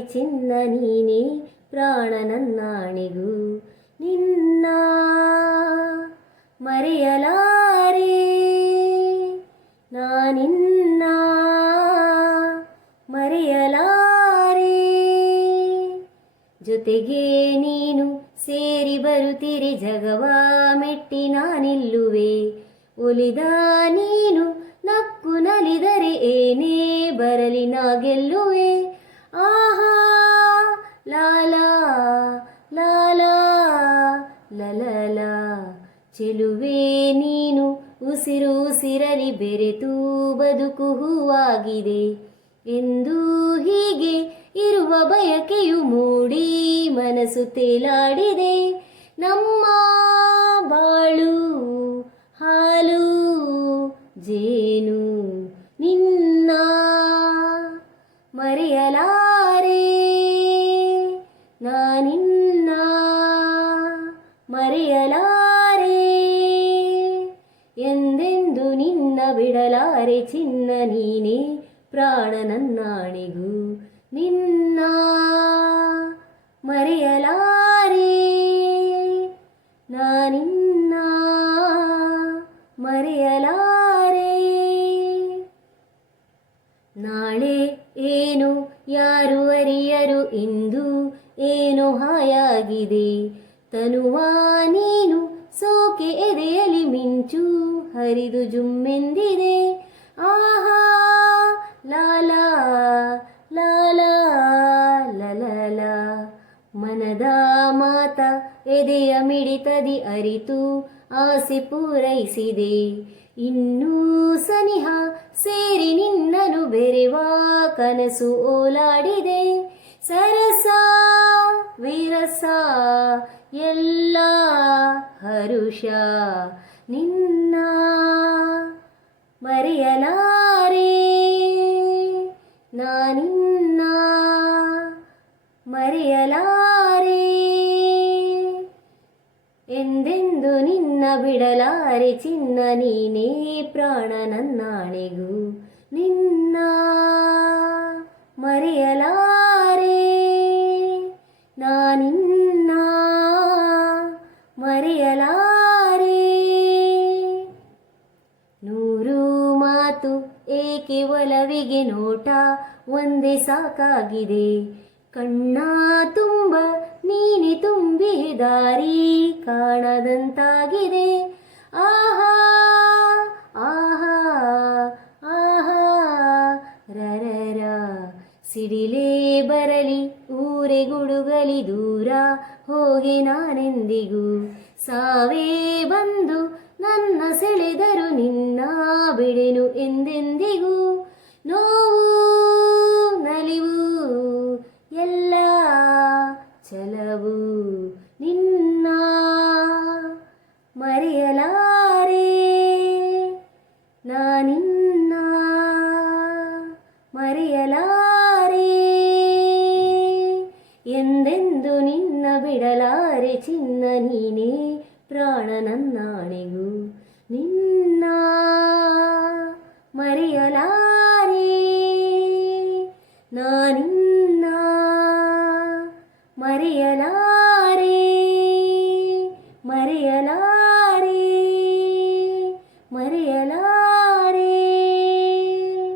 ಚಿನ್ನ ನೀನೇ ಪ್ರಾಣ ನನ್ನಾಣಿಗೂ ನಿನ್ನ ಮರೆಯಲಾರೆ, ನಾನಿನ್ನ ಮರೆಯಲಾರೆ. ಜೊತೆಗೆ ನೀನು ಸೇರಿ ಬರುತ್ತೀರಿ ಜಗವ ಮೆಟ್ಟಿ ನಾನಿಲ್ಲುವೆ. ಒಲಿದ ನೀನು ನಕ್ಕು ನಲಿದರೆ ಏನೇ ಬರಲಿ ನಾ ಆಹಾ ಲಾಲಾ ಲಾಲಾ ಲಲಲ ಚೆಲುವೆ ನೀನು ಉಸಿರು ಉಸಿರಲಿ ಬೆರೆತು ಬದುಕು ಹೂವಾಗಿದೆ ಎಂದು ಹೀಗೆ ಇರುವ ಬಯಕೆಯು ಮೂಡಿ ಮನಸ್ಸು ತೇಲಾಡಿದೆ. ನಮ್ಮ ಬಾಳು, ಹಾಲು, ಜೇನು ನಿನ್ನ ಮರೆಯಲಾರೆ. ಬಿಡಲಾರೆ ಚಿನ್ನ ನೀನೇ ಪ್ರಾಣ ನನ್ನಾಣಿಗೂ. ನಿನ್ನ ಮರೆಯಲಾರೆ. ನಾನಿನ್ನ ಮರೆಯಲಾರೆ. ನಾಳೆ ಏನು ಯಾರು ಅರಿಯರು ಇಂದು? ಏನು ಹಾಯಾಗಿದೆ? ತನುವಾ ನೀನು ಸೋಕೆ ಎದೆಯಲ್ಲಿ ಮಿಂಚು, ಹರಿದು ಜುಮ್ಮೆಂದಿದೆ. ಆಹಾ ಲಾಲಾ ಲಾಲಾ ಲಲಲ ಮನದ ಮಾತ ಎದೆಯ ಮಿಡಿತದಿ ಅರಿತು, ಆಸೆ ಪೂರೈಸಿದೆ. ಇನ್ನೂ ಸನಿಹ ಸೇರಿ ನಿನ್ನನು ಬೆರೆವ ಕನಸು ಓಲಾಡಿದೆ. ಸರಸ, ವಿರಸ ಎಲ್ಲ ಹರುಷ ನಿನ್ನ ಮರೆಯಲಾರೆ. ನಾನಿನ್ನ ಮರೆಯಲಾರೆ. ಎಂದೆಂದು ನಿನ್ನ ಬಿಡಲಾರೆ ಚಿನ್ನ ನೀನೇ ಪ್ರಾಣ ನನ್ನಾಣೆಗೂ. ನಿನ್ನ ಮರೆಯಲಾರೆ. ಒಲವಿಗೆ ನೋಟ ಒಂದೇ ಸಾಕಾಗಿದೆ. ಕಣ್ಣ ತುಂಬ ನೀನೆ ತುಂಬಿ ದಾರಿ ಕಾಣದಂತಾಗಿದೆ. ಆಹಾ ಆಹಾ ಆಹಾ, ರರರ, ಸಿಡಿಲೇ ಬರಲಿ ಊರೆ ಗುಡುಗಲಿ ದೂರ ಹೋಗಿ ನಾನೆಂದಿಗೂ. ಸಾವೇ ಬಂದು ನನ್ನ ಸೆಳೆದರು ನಿನ್ನ ಬಿಡೆನು ಎಂದೆಂದಿಗೂ. ನೋವು, ನಲಿವು, ಎಲ್ಲ ಚಲವು ನಿನ್ನ ಮರೆಯಲಾರೆ. ನಾನಿನ್ನ ಮರೆಯಲಾರೆ. ಎಂದೆಂದು ನಿನ್ನ ಬಿಡಲಾರೆ ಚಿನ್ನ ನೀನೇ, ಪ್ರಾಣ ನನ್ನಾಣೆಗೂ ನಿನ್ನ ಮರೆಯಲಾರೆ ನಾನಿನ್ನ ಮರೆಯಲಾರೆ